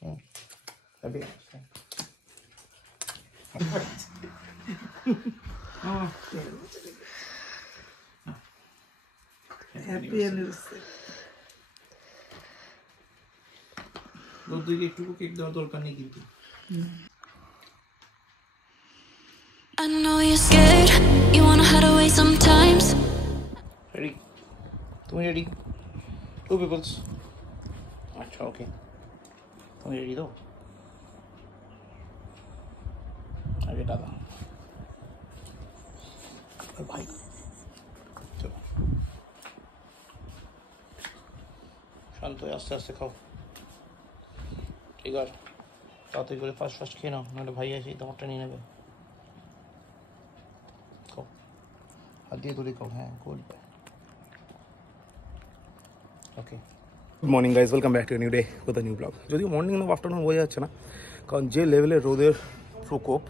Happy anniversary. Cake দেওয়ার দরকার নেই কিন্তু। I know you're scared, you wanna hide away sometimes. Ready? তুমি ready? Two peoples. আচ্ছা ওকে, তুমি ready তো? আগে দাদা ভাই চলো শান্ত হয়ে আস্তে আস্তে খাও, ঠিক আছে? তাড়াতাড়ি করে ফার্স্ট খেয়ে নাও, নাহলে ভাই এসে তোমারটা নিয়ে নেবে। খাও, হাত দিয়ে তুলে খাও। হ্যাঁ good, okay. Good morning guys, welcome back to new day with a new blog. যদিও মর্নিং না আফটারনুন বোঝা যাচ্ছে না, কারণ যে লেভেলের রোদের প্রকোপ,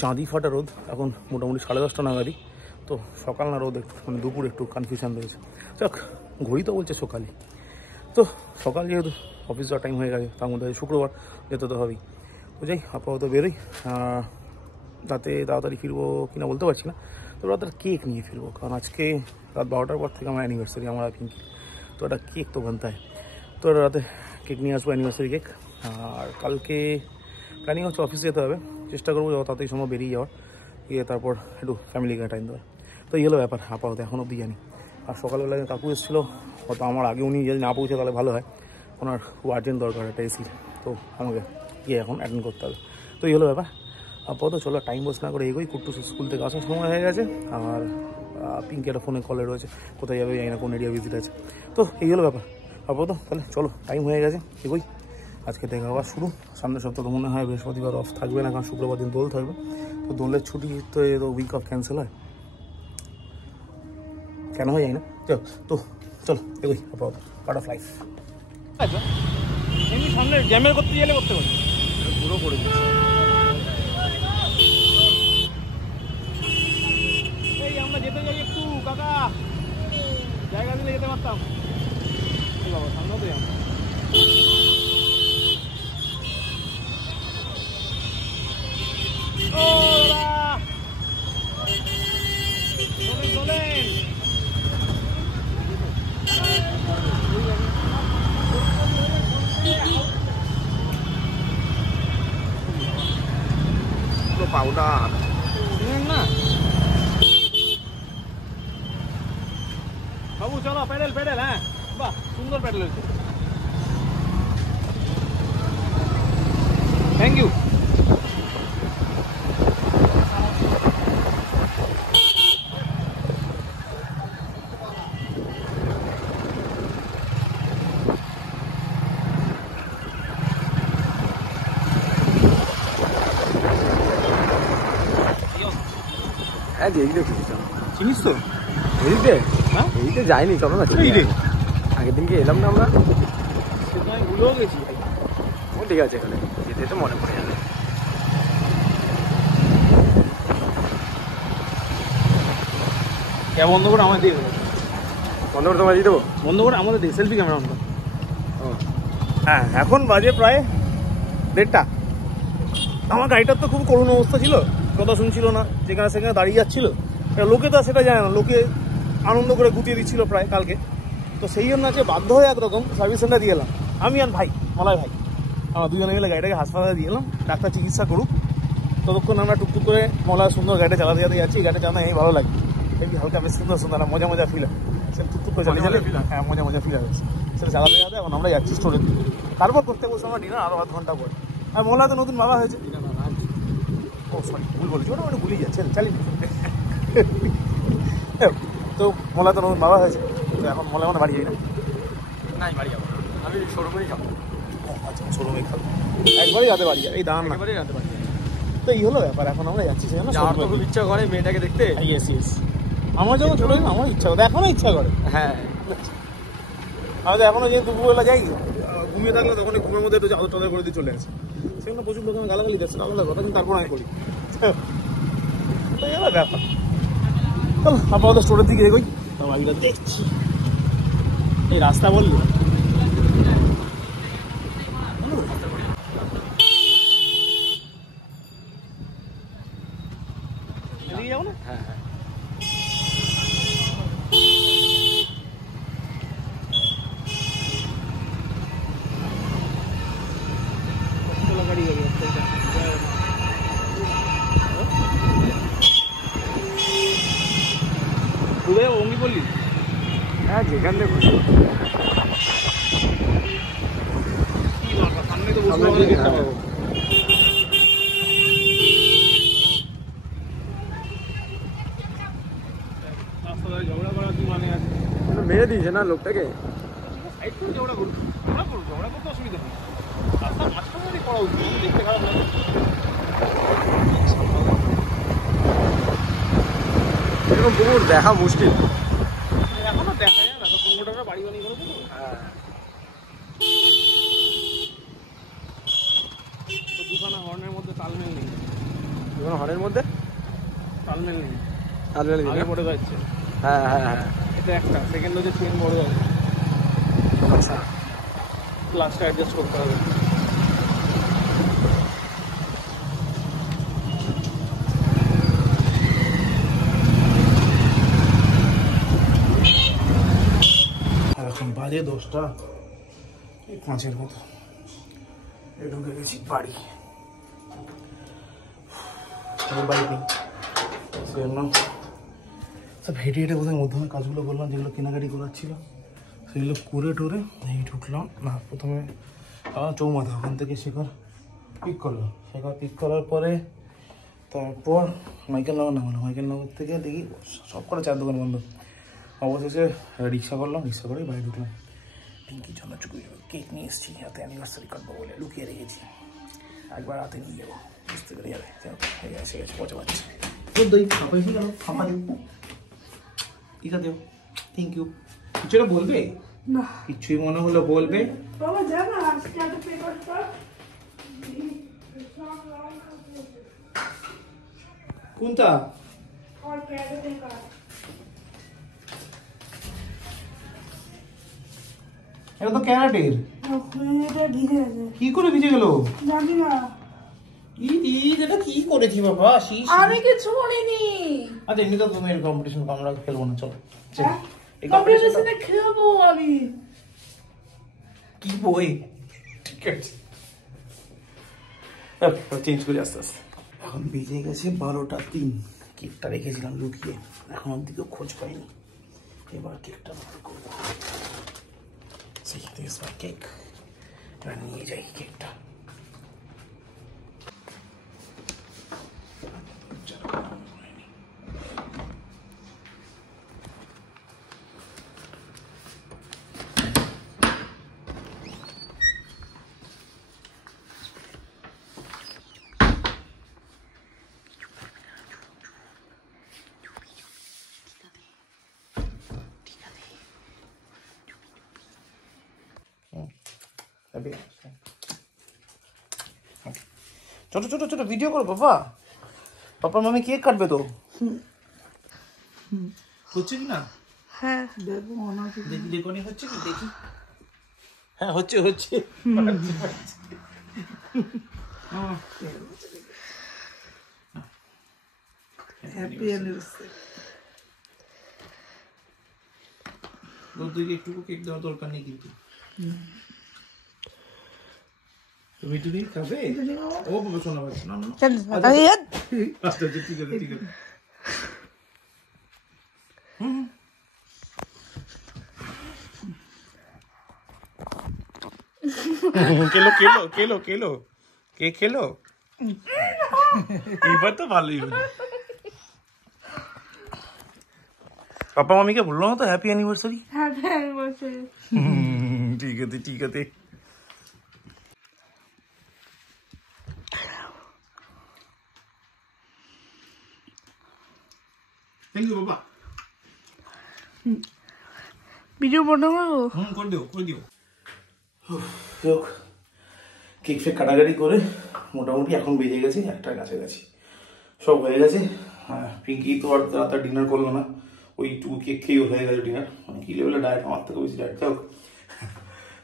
চাঁদি ফাটা রোদ। এখন মোটামুটি 10:30 নাগাদই, তো সকাল না রোদ মানে দুপুর একটু কনফিউশন রয়েছে। যাক, ঘড়ি তো বলছে সকালই, তো সকাল যেহেতু অফিস যাওয়ার টাইম হয়ে গেছে, তার মধ্যে শুক্রবার যেতে তো হবেই। তো যাই, আপাতত বেরোই। রাতে তাড়াতাড়ি ফিরবো কিনা বলতে পারছি না, তো রাতে কেক নিয়ে ফিরবো, কারণ আজকে রাত 12টার পর থেকে আমার অ্যানিভার্সারি, আমার পিঙ্কি। তো একটা কেক তো বানতে হয়, তো রাতে কেক নিয়ে আসবো, অ্যানিভার্সারি কেক। আর কালকে প্ল্যানিং হচ্ছে অফিসে যেতে হবে, চেষ্টা করবো যত তাড়াতাড়ি সময় বেরিয়ে যাওয়ার, গিয়ে তারপর একটু ফ্যামিলিকে টাইম দেওয়ার। তো এই হলো ব্যাপার আপাতত, এখন অব্দি জানি। আর সকালবেলায় কাকু এসেছিলো, হয়তো আমার আগে উনি যদি না পৌঁছে তাহলে ভালো হয়, ওনার খুব আর্জেন্ট দরকার একটা এসি, তো আমাকে গিয়ে এখন অ্যাটেন্ড করতে হবে। তো এই হলো ব্যাপার আপাতত। চলো টাইম ওয়েস্ট না করে এগোই, কুট্টু স্কুল থেকে আসার সময় হয়ে গেছে। আর পিঙ্কি একটা ফোনে কলে রয়েছে, কোথায় যাবে জানি না, কোন এরিয়া ভিজিট আছে। তো এই হলো ব্যাপার আপাতত। তাহলে চলো, টাইম হয়ে গেছে, এগোই। আজকে থেকে আবার শুরু, সামনের সপ্তাহ তো মনে হয় বৃহস্পতিবার অফ থাকবে না, কারণ শুক্রবার দিন দোল থাকবে। তো দোলের ছুটি তো উইক অফ ক্যান্সেল হয়, কেন হয় যায় না। তো চলো এগোই আপাতত, পার্ট অফ লাইফ। এমনি সামনে জ্যামের করতে গেলে করতে পারি, পুরো করে দিচ্ছি। এই আমরা যেতে যাই একটু, কাকা জায়গা দিলে যেতে পারতাম। বাবা সামনে তো আমরা পাউডার না বাবু, চলো প্যাডেল প্যাডেল। হ্যাঁ বাহ, সুন্দর প্যাডেল হয়েছে, থ্যাংক ইউ। হ্যাঁ এইটা চিনিস তো এইটে? হ্যাঁ এইটা যাইনি, চলো না। আগের দিনকে এলাম না আমরা, সেটা আমি ভুলেও গেছি। ও ঠিক আছে, এখানে যেতে তো মনে পড়ে যাবে। ক্যাব বন্ধ করে আমাদের দিয়ে দেবো, বন্ধ করে তোমায় দিয়ে দেবো, বন্ধ করে আমাদের দিয়ে সেলফি ক্যামেরা অন। ও হ্যাঁ, এখন বাজে প্রায় 1:30। আমার গাড়িটার তো খুব করুণ অবস্থা ছিল, কথা শুনছিল না, যেখানে সেখানে দাঁড়িয়ে যাচ্ছিল। লোকে তো সেটা জানে না, লোকে আনন্দ করে গুটিয়ে দিচ্ছিল প্রায় কালকে। তো সেই জন্য আছে বাধ্য হয়ে একরকম সার্ভিস সেন্টার দিয়ে এলাম আমি আর ভাই, মলয় ভাই, আমার দুজনে মিলে গাড়িটাকে হাসপাতালে দিয়ে এলাম, ডাক্তার চিকিৎসা করুক। ততক্ষণ আমরা টুকটুক করে মলয় সুন্দর গাড়িটা চালাতে যাতে যাচ্ছি। গাড়িটা চালানো এই ভালো লাগে, এই হালকা বেশ সুন্দর সুন্দর মজা মজা ফিল হয়, সে টুকটুক করে চালিয়ে চালিয়ে। হ্যাঁ মজা মজা ফিল হচ্ছে সেটা চালাতে যাতে। এখন আমরা যাচ্ছি স্টোরের দিকে, তারপর করতে বলছি আমরা ডিনার আরও 1/2 ঘন্টা পরে। আর মলয় তো নতুন বাবা হয়েছে। ও সরি, ভুল বলেছি, ওটা মানে ভুলেই যাচ্ছে, চালিয়ে। তো মলয় তো নতুন বাবা হয়েছে, তো এখন মলয় মানে বাড়ি যাই না, নাই বাড়ি যাবো, আমি শোরুমেই খাবো। আচ্ছা শোরুমে খাবো, একবারই রাতে বাড়ি যাবে, এই দাঁড়ান না। একেবারেই রাতে বাড়ি যাবো। তো এই হলো ব্যাপার, এখন আমরা যাচ্ছি সেখানে। যাওয়ার তো খুব ইচ্ছা করে মেয়েটাকে দেখতে। ইয়েস ইয়েস, আমার যখন ছোটো ছিল আমার ইচ্ছা করে, এখনও ইচ্ছা করে। হ্যাঁ আমি তো এখনও যে দুপুরবেলা যাই, ঘুমিয়ে থাকলে তখন ঘুমের মধ্যে একটু চাদর টাদর করে দিয়ে চলে আসে। সেখানে প্রচুর লোক আমি গালাগালি দিচ্ছে, আলাদা কথা, কিন্তু তারপর আমি করি। তো এই হলো ব্যাপার। চলো আপাতত স্টোরের দিকে এগোই, তো বাড়িটা দেখছি। এই রাস্তা বললো বললি? হ্যাঁ যেখান থেকে খুশি। কি দরকার, সামনে তো বসে দেখতে পাবো। রাস্তায় ঝগড়া করার কি মানে আছে? মেরে দিয়েছে না লোকটাকে। একটু ঝগড়া করুন, ঝগড়া করতে অসুবিধা নেই। রাস্তার মাঝখানে করা উচিত, দেখতে খারাপ লাগে। এরকম পুকুর দেখা মুশকিল। এখনো দেখা যায় না, তো কোনোটা বাড়ি বানিয়ে করে দেবো। তো দুখানা হর্নের মধ্যে তালমেল নেই। দুখানা হর্নের মধ্যে তালমেল নেই, তালমেল নেই। আগে পড়ে যাচ্ছে। হ্যাঁ হ্যাঁ হ্যাঁ। এটা একটা, সেকেন্ড হচ্ছে চেন বড় আছে, আচ্ছা ক্লাসটা অ্যাডজাস্ট করতে হবে। আর এখন বাজে 10টা 5-এর মতো, ঢুকে গেছি বাড়ি। বাইক নেই, সেজন্য সব হেঁটে হেঁটে কোথায় মধ্যমে কাজগুলো করলাম, যেগুলো কেনাকাটি করার ছিল সেগুলো করে টোরে এই ঢুকলাম। না প্রথমে চৌমাথা, ওখান থেকে শেখর পিক করলো। শেখর পিক করার পরে তারপর মাইকেলনগর নামালো। মাইকেলনগর থেকে দেখি সব করে চার দোকান বন্ধ। অবশেষে রিক্সা করলাম, রিক্সা করে বাড়ি ঢুকলাম। পিঙ্কির জন্য কেক নিয়ে এসেছি, হাতে অ্যানিভার্সারি কাটবো বলে লুকিয়ে রেখেছি। একবার রাতে নিয়ে যাবো, বুঝতে পেরে যাবে। হয়ে গেছে পচা পাচ্ছে। তোর দই ফাঁপা এসে গেল, ফাঁপা দিই ঠিক আছে, থ্যাংক ইউ। কিছু একটা বলবে না? কিছুই মনে হলো বলবে। কোনটা? এটা তো ক্যারাটের। কি করে ভিজে গেল জানি না। এটা কি করেছি বাবা? আমি কিছু করিনি। আচ্ছা এমনি তো তুমি এর কম্পিটিশন আমরা খেলবো না, চলো। কম্পিটিশনে খেলবো আমি। কি বই? ঠিক আছে, চেঞ্জ করে আস্তে আস্তে। এখন বেজে গেছে 12টা 3। কেকটা রেখেছিলাম লুকিয়ে, এখন অব্দি কেউ খোঁজ পাইনি। এবার কেকটা বার করবো। কেক এবার নিয়ে যাই কেকটা। ছোট ছোট ছোট ভিডিও করো বাবা। পাপার মামি কেক কাটবে তো, হচ্ছে কি না? হ্যাঁ দেখো দেখি দেখি হচ্ছে কি, দেখি। হ্যাঁ হচ্ছে হচ্ছে। Happy anniversary. তুই একটু কেক দেওয়া দরকার নেই কিন্তু। তুমি একটু দিয়ে খাবে? ও বাবা শোনা পাচ্ছে না। আচ্ছা ঠিক আছে ঠিক আছে। কেলো কেলো কেলো কেলো কে খেলো? এবার তো ভালোই হলো। পাপা মামিকে বললো না তো হ্যাপি অ্যানিভার্সারি? Happy anniversary. ঠিক আছে ঠিক আছে। থ্যাংক ইউ বাবা। ভিডিও বন্ধ করবো? করে দিও করে দিও। কেক ফেক কাটাকাটি করে মোটামুটি এখন বেজে গেছে 1টার কাছাকাছি, সব হয়ে গেছে। পিঙ্কি তো আর রাতে ডিনার করলো না, ওই টু কেক খেয়েও হয়ে গেছে ডিনার। মানে কি লেভেলের ডায়েট, আমার থেকে বেশি ডায়েট। যাই হোক,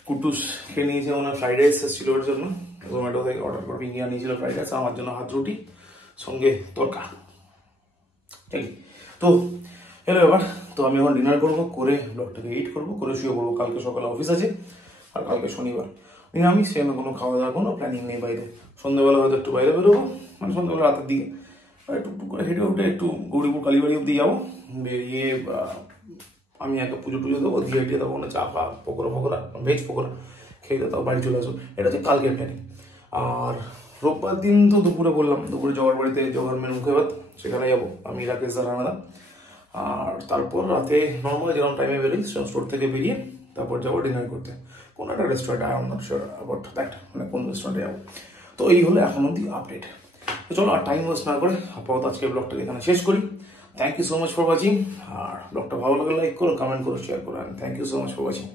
কুটুস খেয়ে নিয়েছে, ওনার ফ্রাইড রাইস এসেছিল ওর জন্য, জোম্যাটো থেকে অর্ডার করে পিঙ্কি আনিয়েছিল ফ্রাইড রাইস, আমার জন্য হাত রুটি সঙ্গে তরকা। ঠিক তো এলো ব্যাপার। তো আমি এখন ডিনার করবো, করে ব্লগটাকে এডিট করবো, করে শুয়ে পড়বো। কালকে সকালে অফিস আছে, আর কালকে শনিবার নিরামিষ, সেখানে কোনো খাওয়া দাওয়ার কোনো প্ল্যানিং নেই বাইরে। সন্ধ্যাবেলা হয়তো একটু বাইরে বেরোবো, মানে সন্ধ্যাবেলা রাতের দিকে টুকটুক করে হেঁটে উঠে একটু গৌরীপুর কালীবাড়ি অব্দি যাবো। বেরিয়ে আমি একে পুজো টুজো দেবো, দিয়ে টিয়ে দেবো, চা ফা পকোড়া ফকোড়া, ভেজ পকোড়া খেয়ে দেবো, বাড়ি চলে আসবো। এটা হচ্ছে কালকের প্ল্যানিং। আর রোববার দিন তো দুপুরে বললাম, দুপুরে জগার বাড়িতে জগার মেন মুখে ভাত, সেখানে যাবো আমি, রাকেশ আর রানাদা। আর তারপর রাতে নর্মাল যেরকম টাইমে বেরোই সেরকম স্টোর থেকে বেরিয়ে তারপর যাবো ডিনার করতে কোনো একটা রেস্টুরেন্টে। I am not sure about that, মানে কোন রেস্টুরেন্টে যাবো। তো এই হলো এখন অব্দি আপডেট। তো চলো আর টাইম ওয়েস্ট না করে আপাতত আজকে ব্লগটাকে এখানে শেষ করি। Thank you so much for watching. আর ব্লগটা ভালো লাগলে লাইক করো, কমেন্ট করো, শেয়ার করো। And thank you so much for watching.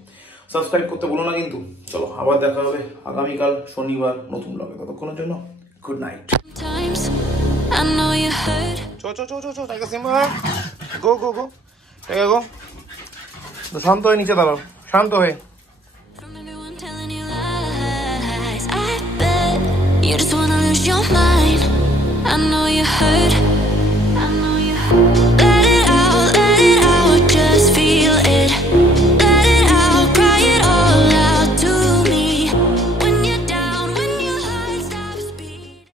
Subscribe করতে বলো না কিন্তু। চলো আবার দেখা হবে আগামীকাল শনিবার নতুন ব্লগে। ততক্ষণের জন্য good night. Times I know you heard চো টাইগার সিম্বা, গো গো গো, টাইগার গো। শান্ত হয়ে নিচে দাঁড়াও, শান্ত হয়ে। from everyone telling you lies. I bet you just wanna lose your mind. I know you heard